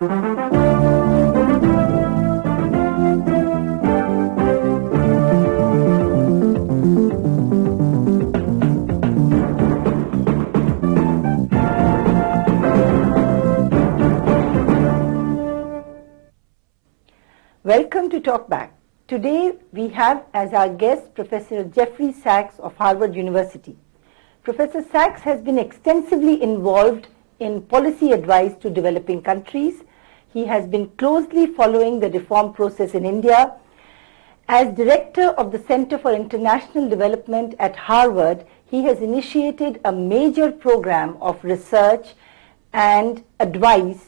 Welcome to Talk Back. Today we have as our guest Professor Jeffrey Sachs of Harvard University. Professor Sachs has been extensively involved in policy advice to developing countries. He has been closely following the reform process in India. As director of the Center for International Development at Harvard, he has initiated a major program of research and advice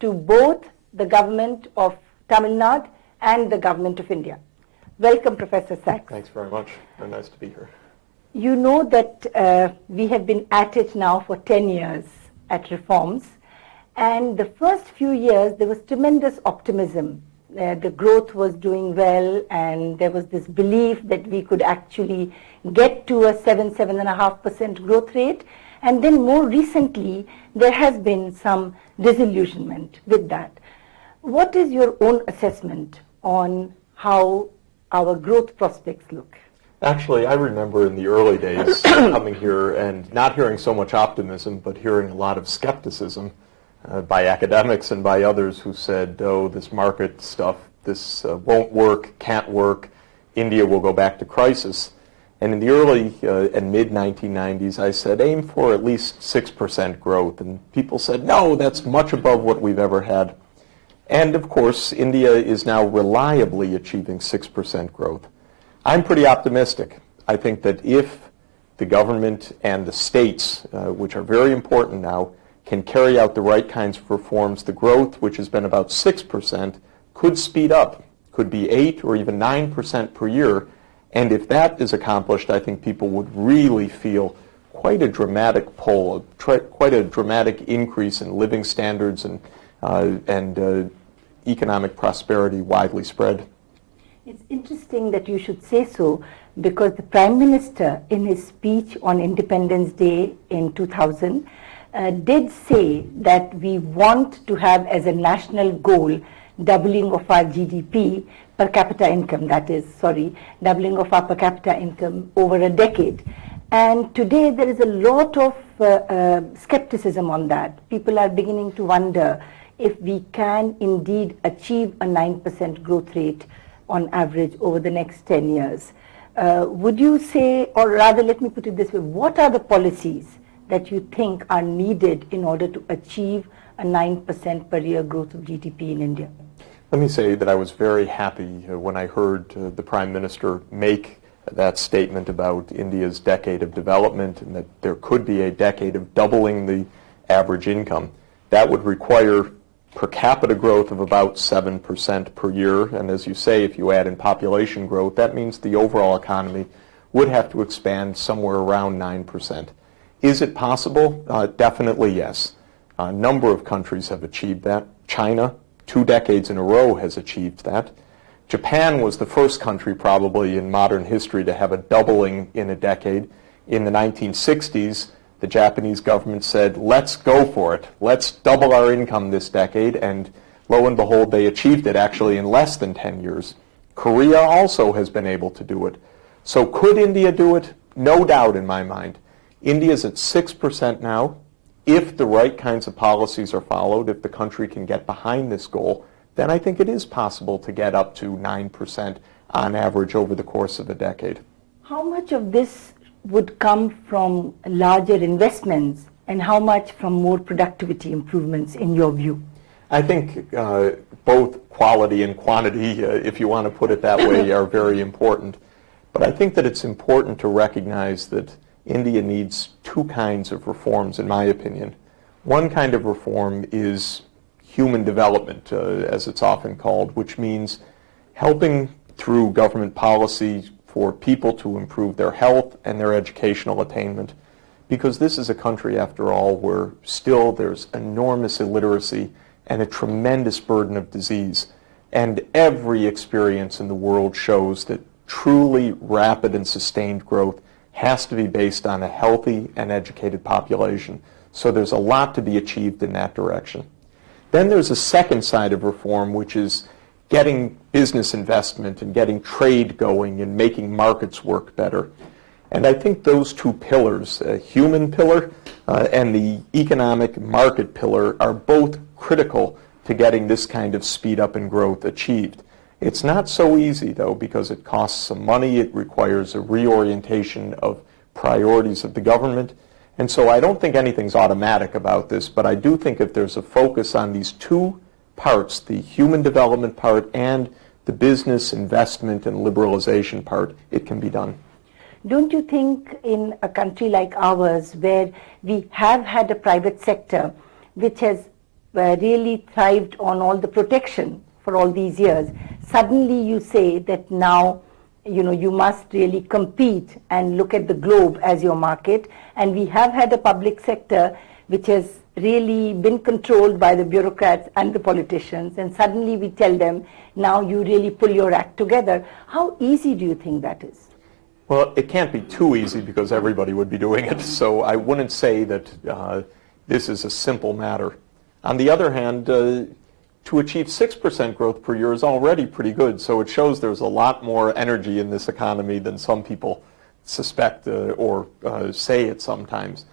to both the government of Tamil Nadu and the government of India. Welcome, Professor Sachs. Thanks very much. Very nice to be here. You know that we have been at it now for 10 years at reforms, and the first few years there was tremendous optimism. The growth was doing well, and there was this belief that we could actually get to a 7.5% growth rate. And then more recently, there has been some disillusionment with that. What is your own assessment on how our growth prospects look? Actually, I remember in the early days coming here and not hearing so much optimism, but hearing a lot of skepticism by academics and by others who said, oh, this market stuff, this won't work, can't work, India will go back to crisis. And in the early and mid-1990s, I said, aim for at least 6% growth. And people said, no, that's much above what we've ever had. And of course, India is now reliably achieving 6% growth. I'm pretty optimistic. I think that if the government and the states, which are very important now, can carry out the right kinds of reforms, the growth, which has been about 6%, could speed up, could be 8 or even 9% per year. And if that is accomplished, I think people would really feel quite a dramatic pull, quite a dramatic increase in living standards and economic prosperity widely spread. It's interesting that you should say so, because the Prime Minister, in his speech on Independence Day in 2000, did say that we want to have as a national goal doubling of our GDP per capita income, doubling of our per capita income over a decade. And today there is a lot of skepticism on that. People are beginning to wonder if we can indeed achieve a 9% growth rate on average over the next 10 years. Would you say, or rather let me put it this way, what are the policies that you think are needed in order to achieve a 9% per year growth of GDP in India? Let me say that I was very happy when I heard the Prime Minister make that statement about India's decade of development and that there could be a decade of doubling the average income. That would require per capita growth of about 7% per year. And as you say, if you add in population growth, that means the overall economy would have to expand somewhere around 9%. Is it possible? Definitely yes. A number of countries have achieved that. China, 2 decades in a row, has achieved that. Japan was the first country probably in modern history to have a doubling in a decade. In the 1960s, the Japanese government said, let's go for it. Let's double our income this decade. And lo and behold, they achieved it actually in less than 10 years. Korea also has been able to do it. So could India do it? No doubt in my mind. India's at 6% now. If the right kinds of policies are followed, if the country can get behind this goal, then I think it is possible to get up to 9% on average over the course of a decade. How much of this would come from larger investments and how much from more productivity improvements in your view? I think both quality and quantity, if you want to put it that way, are very important. But I think that it's important to recognize that India needs 2 kinds of reforms, in my opinion. One kind of reform is human development, as it's often called, which means helping through government policy for people to improve their health and their educational attainment. Because this is a country, after all, where still there's enormous illiteracy and a tremendous burden of disease. And every experience in the world shows that truly rapid and sustained growth has to be based on a healthy and educated population. So there's a lot to be achieved in that direction. Then there's a second side of reform, which is getting business investment and getting trade going and making markets work better. And I think those two pillars, a human pillar and the economic market pillar, are both critical to getting this kind of speed up and growth achieved. It's not so easy, though, because it costs some money. It requires a reorientation of priorities of the government. And so I don't think anything's automatic about this, but I do think if there's a focus on these two parts, the human development part and the business investment and liberalization part, it can be done. Don't you think in a country like ours, where we have had a private sector which has really thrived on all the protection for all these years, suddenly you say that now you must really compete and look at the globe as your market, and we have had a public sector which has really been controlled by the bureaucrats and the politicians, and suddenly we tell them, now you really pull your act together. How easy do you think that is? Well, it can't be too easy because everybody would be doing it, so I wouldn't say that this is a simple matter. On the other hand, to achieve 6% growth per year is already pretty good, so it shows there's a lot more energy in this economy than some people suspect or say it sometimes.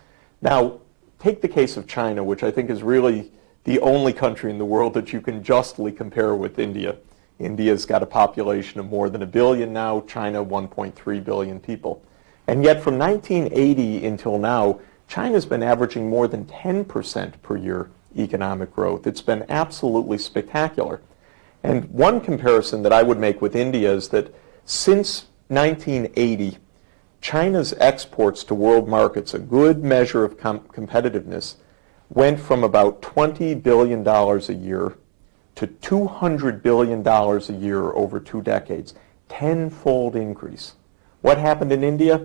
Now, take the case of China, which I think is really the only country in the world that you can justly compare with India. India's got a population of more than 1 billion now, China 1.3 billion people. And yet from 1980 until now, China's been averaging more than 10% per year economic growth. It's been absolutely spectacular. And one comparison that I would make with India is that since 1980, China's exports to world markets, a good measure of competitiveness, went from about $20 billion a year to $200 billion a year over 2 decades. Tenfold increase. What happened in India?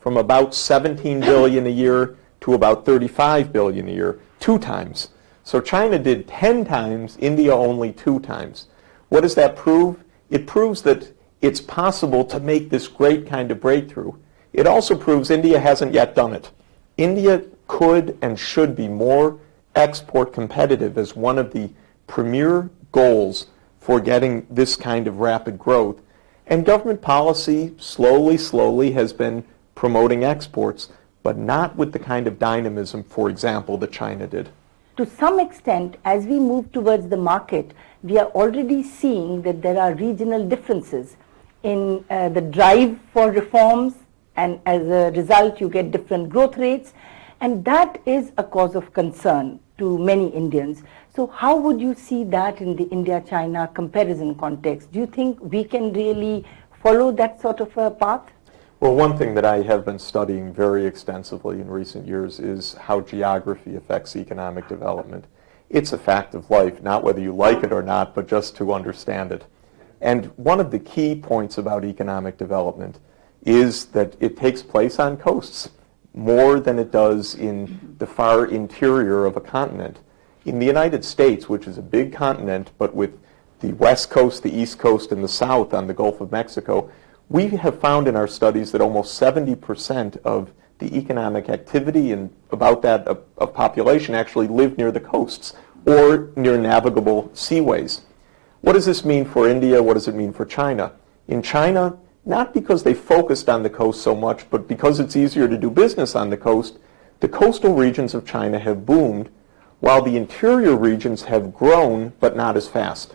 From about 17 billion a year to about 35 billion a year, 2 times. So China did 10 times, India only 2 times. What does that prove? It proves that it's possible to make this great kind of breakthrough. It also proves India hasn't yet done it. India could and should be more export competitive as one of the premier goals for getting this kind of rapid growth. And government policy slowly has been promoting exports, but not with the kind of dynamism, for example, that China did. To some extent, as we move towards the market, we are already seeing that there are regional differences in the drive for reforms, and as a result you get different growth rates, and that is a cause of concern to many Indians. So how would you see that in the India-China comparison context? Do you think we can really follow that sort of a path? Well, one thing that I have been studying very extensively in recent years is how geography affects economic development. It's a fact of life, not whether you like it or not, but just to understand it. And one of the key points about economic development is that it takes place on coasts more than it does in the far interior of a continent. In the United States, which is a big continent, but with the west coast, the east coast, and the south on the Gulf of Mexico, we have found in our studies that almost 70% of the economic activity and about that of population actually live near the coasts or near navigable seaways. What does this mean for India? What does it mean for China? In China, not because they focused on the coast so much, but because it's easier to do business on the coastal regions of China have boomed, while the interior regions have grown, but not as fast.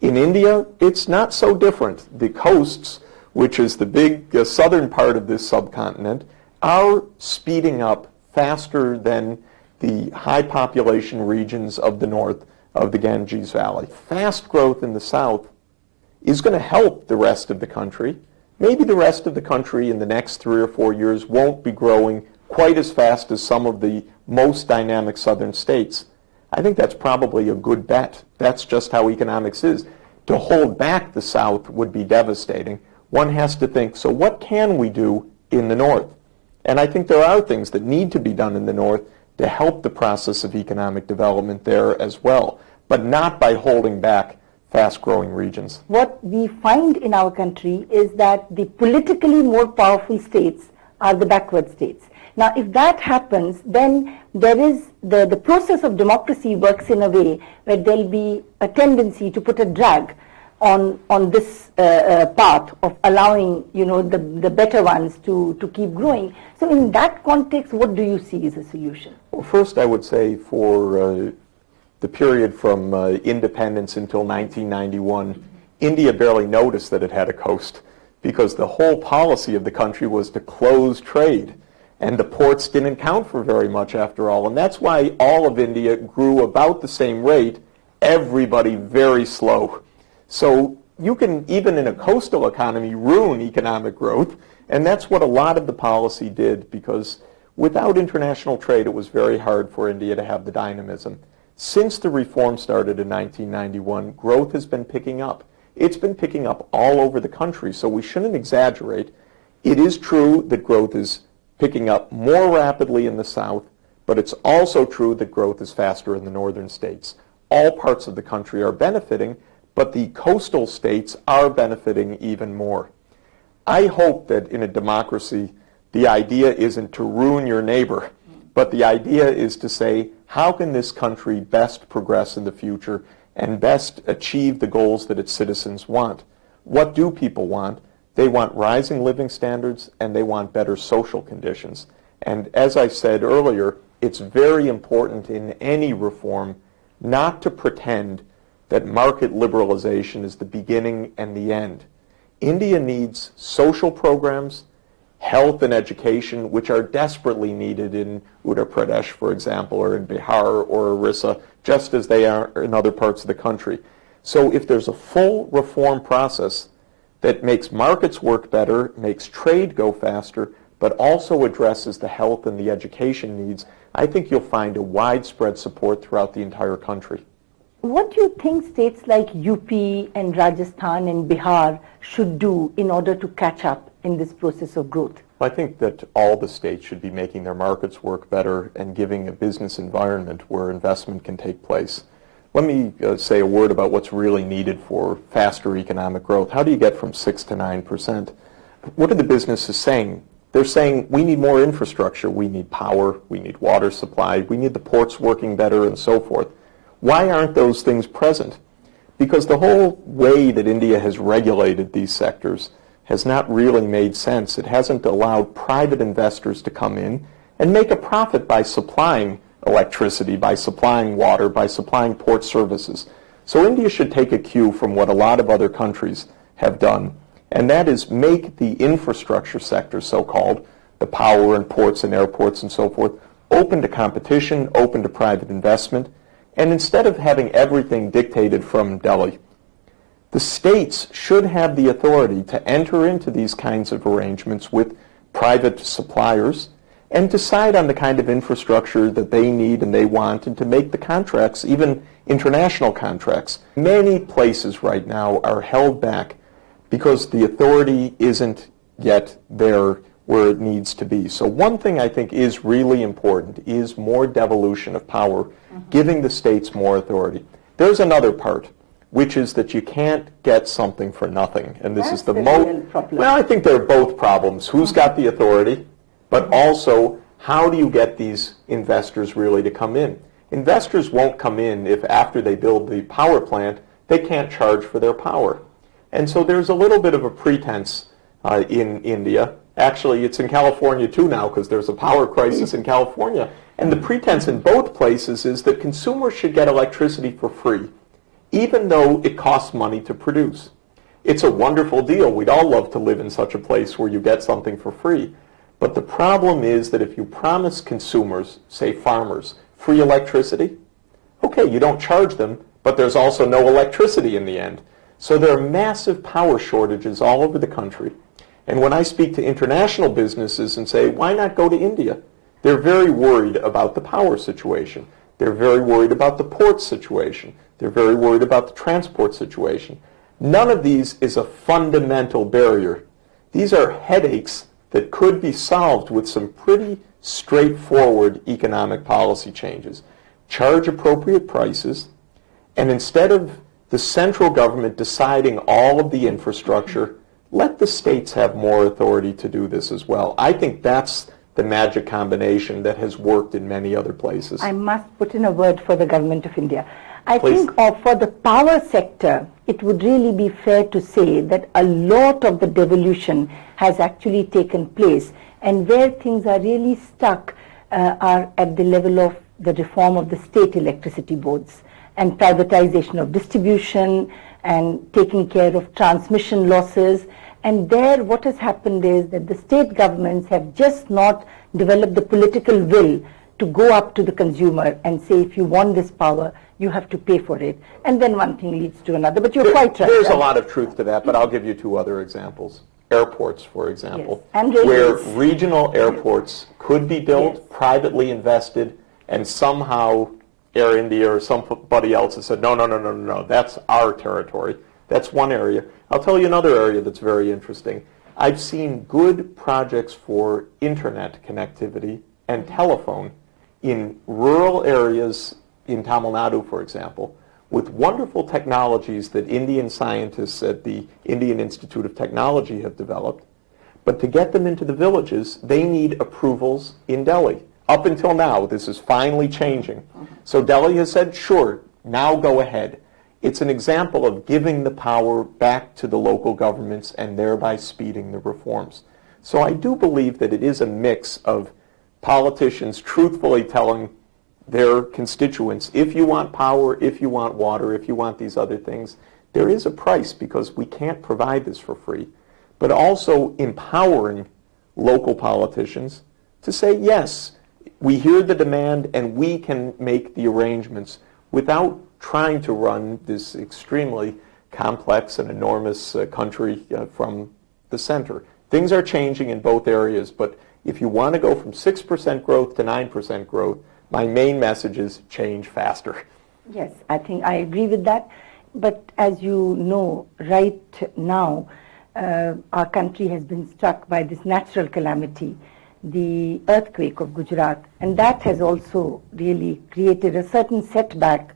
In India, it's not so different. The coasts, which is the big southern part of this subcontinent, are speeding up faster than the high population regions of the north of the Ganges Valley. Fast growth in the south is going to help the rest of the country. Maybe the rest of the country in the next 3 or 4 years won't be growing quite as fast as some of the most dynamic southern states. I think that's probably a good bet. That's just how economics is. To hold back the South would be devastating. One has to think, so what can we do in the North? And I think there are things that need to be done in the North to help the process of economic development there as well, but not by holding back fast-growing regions. What we find in our country is that the politically more powerful states are the backward states. Now, if that happens, then there is the process of democracy works in a way where there'll be a tendency to put a drag on this path of allowing, the better ones to keep growing. So in that context, what do you see as a solution? Well, first I would say for the period from independence until 1991, India barely noticed that it had a coast because the whole policy of the country was to close trade. And the ports didn't count for very much after all. And that's why all of India grew about the same rate, everybody very slow. So you can, even in a coastal economy, ruin economic growth. And that's what a lot of the policy did, because without international trade, it was very hard for India to have the dynamism. Since the reform started in 1991, growth has been picking up. It's been picking up all over the country, so we shouldn't exaggerate. It is true that growth is picking up more rapidly in the South, but it's also true that growth is faster in the northern states. All parts of the country are benefiting, but the coastal states are benefiting even more. I hope that in a democracy, the idea isn't to ruin your neighbor, but the idea is to say, how can this country best progress in the future and best achieve the goals that its citizens want? What do people want? They want rising living standards and they want better social conditions. And as I said earlier, it's very important in any reform not to pretend that market liberalization is the beginning and the end. India needs social programs, health and education, which are desperately needed in Uttar Pradesh, for example, or in Bihar or Orissa, just as they are in other parts of the country. So if there's a full reform process that makes markets work better, makes trade go faster, but also addresses the health and the education needs, I think you'll find a widespread support throughout the entire country. What do you think states like UP and Rajasthan and Bihar should do in order to catch up in this process of growth? I think that all the states should be making their markets work better and giving a business environment where investment can take place. Let me say a word about what's really needed for faster economic growth. How do you get from 6 to 9%? What are the businesses saying? They're saying we need more infrastructure, we need power, we need water supply, we need the ports working better, and so forth. Why aren't those things present? Because the whole way that India has regulated these sectors has not really made sense. It hasn't allowed private investors to come in and make a profit by supplying electricity, by supplying water, by supplying port services. So India should take a cue from what a lot of other countries have done, and that is make the infrastructure sector, so-called, the power and ports and airports and so forth, open to competition, open to private investment, and instead of having everything dictated from Delhi, the states should have the authority to enter into these kinds of arrangements with private suppliers and decide on the kind of infrastructure that they need and they want, and to make the contracts, even international contracts. Many places right now are held back because the authority isn't yet there where it needs to be. So one thing I think is really important is more devolution of power, giving the states more authority. There's another part, which is that you can't get something for nothing. And this is the most, well, I think they're both problems. Who's got the authority? But also, how do you get these investors really to come in? Investors won't come in if after they build the power plant, they can't charge for their power. And so there's a little bit of a pretense in India. Actually, it's in California too now, because there's a power crisis in California. And the pretense in both places is that consumers should get electricity for free, even though it costs money to produce. It's a wonderful deal. We'd all love to live in such a place where you get something for free. But the problem is that if you promise consumers, say farmers, free electricity, okay, you don't charge them, but there's also no electricity in the end. So there are massive power shortages all over the country. And when I speak to international businesses and say, why not go to India? They're very worried about the power situation. They're very worried about the port situation. They're very worried about the transport situation. None of these is a fundamental barrier. These are headaches that could be solved with some pretty straightforward economic policy changes. Charge appropriate prices, and instead of the central government deciding all of the infrastructure, let the states have more authority to do this as well. I think that's the magic combination that has worked in many other places. I must put in a word for the Government of India. I Please. think for the power sector, it would really be fair to say that a lot of the devolution has actually taken place, and where things are really stuck are at the level of the reform of the state electricity boards and privatization of distribution and taking care of transmission losses. And there what has happened is that the state governments have just not developed the political will to go up to the consumer and say, if you want this power, you have to pay for it. And then one thing leads to another. But you're quite right. There's a lot of truth to that, but I'll give you two other examples. Airports, for example, Yes. And where railways. regional airports could be built, Yes. privately invested, and somehow Air India or somebody else has said, no, that's our territory. That's one area. I'll tell you another area that's very interesting. I've seen good projects for internet connectivity and telephone in rural areas in Tamil Nadu, for example, with wonderful technologies that Indian scientists at the Indian Institute of Technology have developed. But to get them into the villages, they need approvals in Delhi. Up until now, this is finally changing. So Delhi has said, sure, now go ahead. It's an example of giving the power back to the local governments and thereby speeding the reforms. So I do believe that it is a mix of politicians truthfully telling their constituents, if you want power, if you want water, if you want these other things, there is a price because we can't provide this for free. But also empowering local politicians to say, yes, we hear the demand and we can make the arrangements without trying to run this extremely complex and enormous country from the center. Things are changing in both areas, but if you want to go from 6% growth to 9% growth, my main message is change faster. Yes, I think I agree with that. But as you know, right now, our country has been struck by this natural calamity, the earthquake of Gujarat, and that has also really created a certain setback.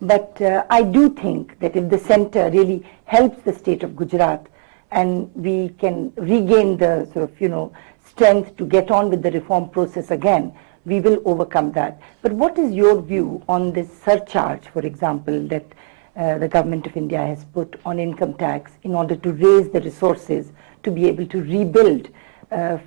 But I do think that if the center really helps the state of Gujarat and we can regain the sort of, strength to get on with the reform process again, we will overcome that. But what is your view on this surcharge, for example, that the Government of India has put on income tax in order to raise the resources to be able to rebuild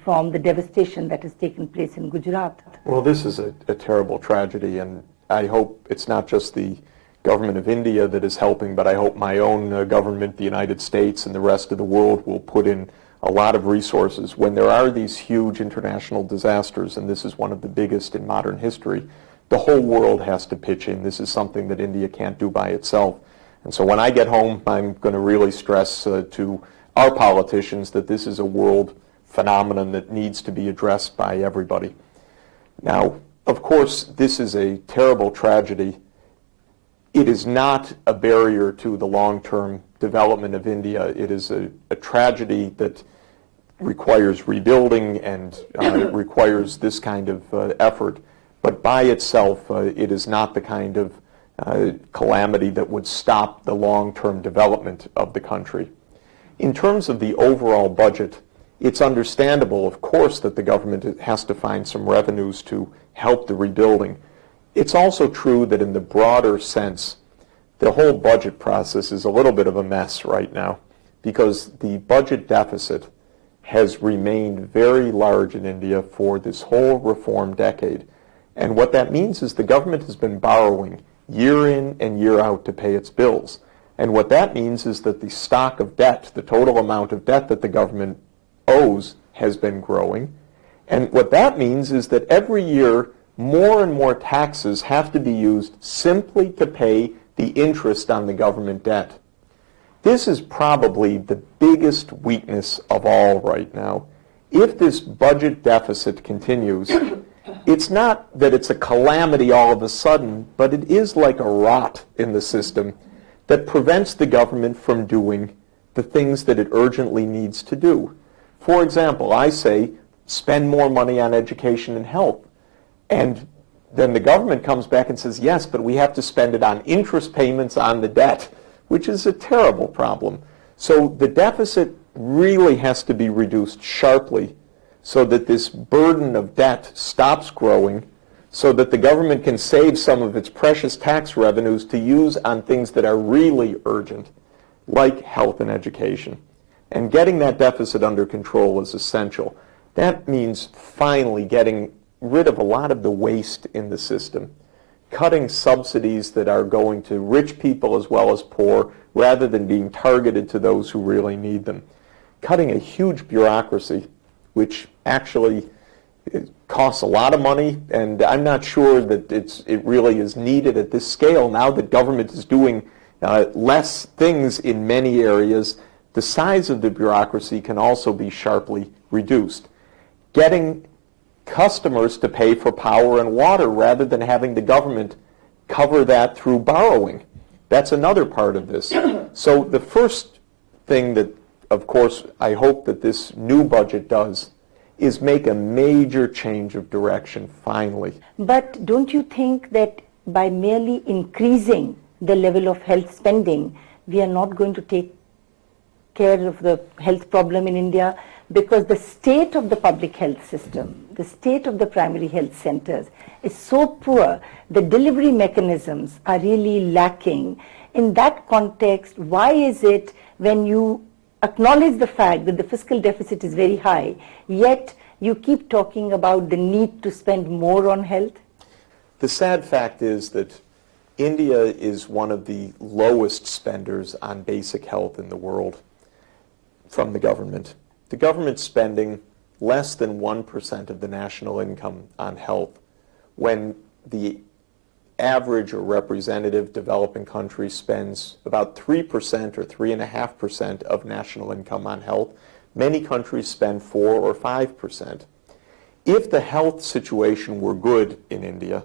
from the devastation that has taken place in Gujarat? Well, this is a terrible tragedy, and I hope it's not just the Government of India that is helping, but I hope my own government, the United States, and the rest of the world will put in a lot of resources. When there are these huge international disasters, and this is one of the biggest in modern history, the whole world has to pitch in. This is something that India can't do by itself. And so when I get home, I'm going to really stress to our politicians that this is a world phenomenon that needs to be addressed by everybody. Now, of course, this is a terrible tragedy. It is not a barrier to the long-term development of India. It is a tragedy that requires rebuilding and it requires this kind of effort. But by itself, it is not the kind of calamity that would stop the long-term development of the country. In terms of the overall budget, it's understandable, of course, that the government has to find some revenues to help the rebuilding. It's also true that in the broader sense, the whole budget process is a little bit of a mess right now because the budget deficit has remained very large in India for this whole reform decade. And what that means is the government has been borrowing year in and year out to pay its bills. And what that means is that the stock of debt, the total amount of debt that the government owes, has been growing. And what that means is that every year more and more taxes have to be used simply to pay the interest on the government debt. This is probably the biggest weakness of all right now. If this budget deficit continues, it's not that it's a calamity all of a sudden, but it is like a rot in the system that prevents the government from doing the things that it urgently needs to do. For example, I say, spend more money on education and health. And then the government comes back and says, yes, but we have to spend it on interest payments on the debt, which is a terrible problem. So the deficit really has to be reduced sharply so that this burden of debt stops growing, so that the government can save some of its precious tax revenues to use on things that are really urgent, like health and education. And getting that deficit under control is essential. That means finally getting rid of a lot of the waste in the system, cutting subsidies that are going to rich people as well as poor, rather than being targeted to those who really need them, cutting a huge bureaucracy, which actually costs a lot of money, and I'm not sure that it really is needed at this scale. Now that government is doing less things in many areas, the size of the bureaucracy can also be sharply reduced. Getting customers to pay for power and water rather than having the government cover that through borrowing. That's another part of this. So the first thing that, of course, I hope that this new budget does is make a major change of direction, finally. But don't you think that by merely increasing the level of health spending, we are not going to take care of the health problem in India? Because the state of the public health system, the state of the primary health centers is so poor, the delivery mechanisms are really lacking. In that context, why is it when you acknowledge the fact that the fiscal deficit is very high, yet you keep talking about the need to spend more on health? The sad fact is that India is one of the lowest spenders on basic health in the world from the government. The government's spending less than 1% of the national income on health, when the average or representative developing country spends about 3% or 3.5% of national income on health. Many countries spend 4 or 5%. If the health situation were good in India,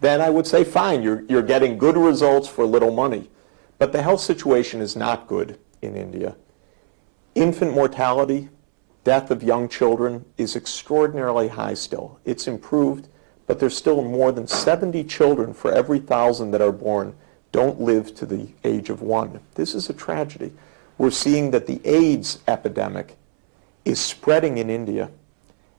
then I would say, fine, you're getting good results for little money. But the health situation is not good in India. Infant mortality, death of young children, is extraordinarily high still. It's improved, but there's still more than 70 children for every 1,000 that are born don't live to the age of 1. This is a tragedy. We're seeing that the AIDS epidemic is spreading in India.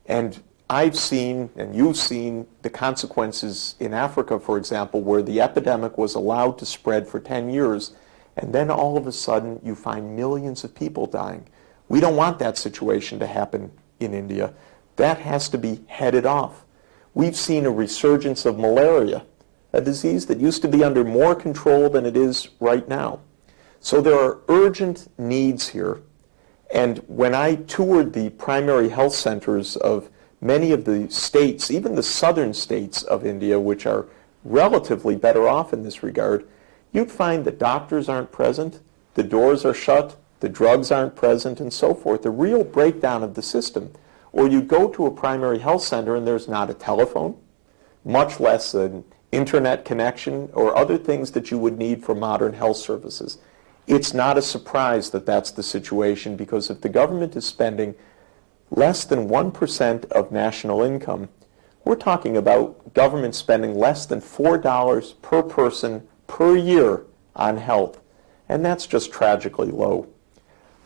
And I've seen, and you've seen, the consequences in Africa, for example, where the epidemic was allowed to spread for 10 years, and then all of a sudden you find millions of people dying. We don't want that situation to happen in India. That has to be headed off. We've seen a resurgence of malaria, a disease that used to be under more control than it is right now. So there are urgent needs here. And when I toured the primary health centers of many of the states, even the southern states of India, which are relatively better off in this regard, you'd find that doctors aren't present, the doors are shut, the drugs aren't present, and so forth, a real breakdown of the system. Or you go to a primary health center and there's not a telephone, much less an internet connection or other things that you would need for modern health services. It's not a surprise that that's the situation, because if the government is spending less than 1% of national income, we're talking about government spending less than $4 per person per year on health, and that's just tragically low.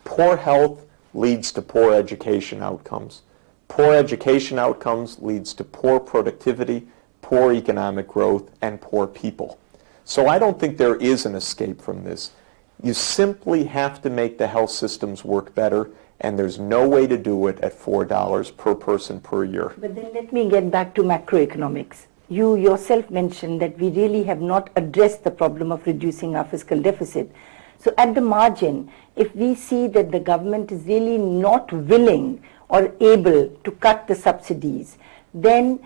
Poor health leads to poor education outcomes. Poor education outcomes leads to poor productivity, poor economic growth, and poor people. So I don't think there is an escape from this. You simply have to make the health systems work better, and there's no way to do it at $4 per person per year. But then let me get back to macroeconomics. You yourself mentioned that we really have not addressed the problem of reducing our fiscal deficit. So at the margin, if we see that the government is really not willing or able to cut the subsidies, then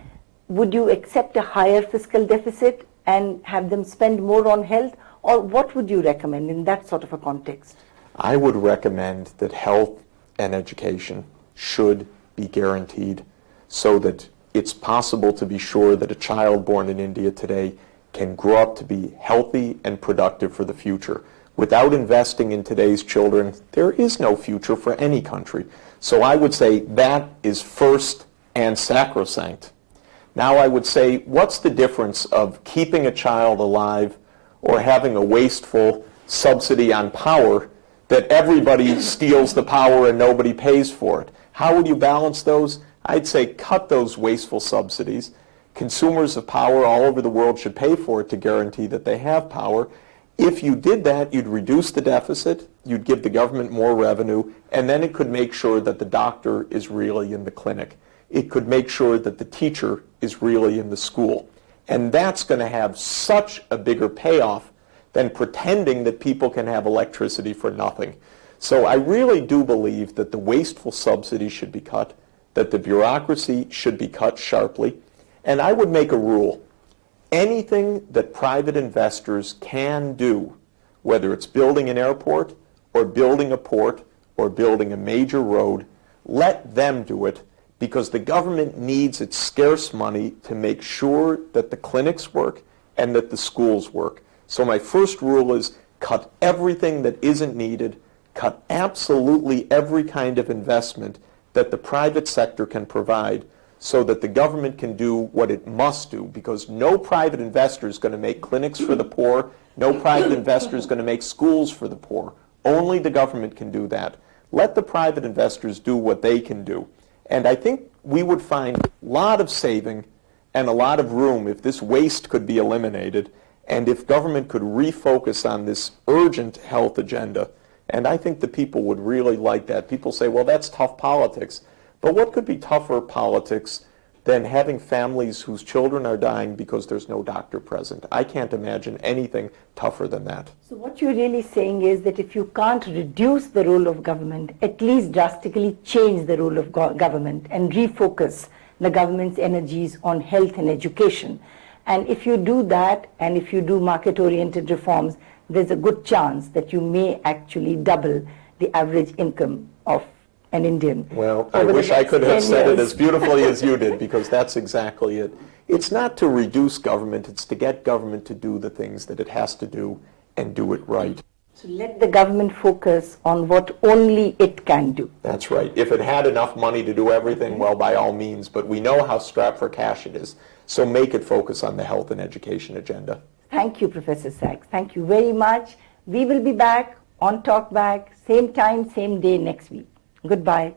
would you accept a higher fiscal deficit and have them spend more on health? Or what would you recommend in that sort of a context? I would recommend that health and education should be guaranteed so that it's possible to be sure that a child born in India today can grow up to be healthy and productive for the future. Without investing in today's children, there is no future for any country. So I would say that is first and sacrosanct. Now I would say, what's the difference of keeping a child alive or having a wasteful subsidy on power that everybody steals the power and nobody pays for it? How would you balance those? I'd say cut those wasteful subsidies. Consumers of power all over the world should pay for it to guarantee that they have power. If you did that, you'd reduce the deficit, you'd give the government more revenue, and then it could make sure that the doctor is really in the clinic. It could make sure that the teacher is really in the school. And that's going to have such a bigger payoff than pretending that people can have electricity for nothing. So I really do believe that the wasteful subsidies should be cut, that the bureaucracy should be cut sharply, and I would make a rule. Anything that private investors can do, whether it's building an airport or building a port or building a major road, let them do it, because the government needs its scarce money to make sure that the clinics work and that the schools work. So my first rule is cut everything that isn't needed, cut absolutely every kind of investment that the private sector can provide, so that the government can do what it must do, because no private investor is going to make clinics for the poor, no private investor is going to make schools for the poor. Only the government can do that. Let the private investors do what they can do. And I think we would find a lot of saving and a lot of room if this waste could be eliminated and if government could refocus on this urgent health agenda. And I think the people would really like that. People say, well, that's tough politics. But what could be tougher politics than having families whose children are dying because there's no doctor present? I can't imagine anything tougher than that. So what you're really saying is that if you can't reduce the role of government, at least drastically change the role of government and refocus the government's energies on health and education. And if you do that, and if you do market-oriented reforms, there's a good chance that you may actually double the average income of an Indian. Well, I wish I could have said it as beautifully as you did, because that's exactly it. It's not to reduce government, it's to get government to do the things that it has to do and do it right. So let the government focus on what only it can do. That's right. If it had enough money to do everything, well, by all means, but we know how strapped for cash it is. So make it focus on the health and education agenda. Thank you, Professor Sachs. Thank you very much. We will be back on Talkback, same time, same day next week. Goodbye.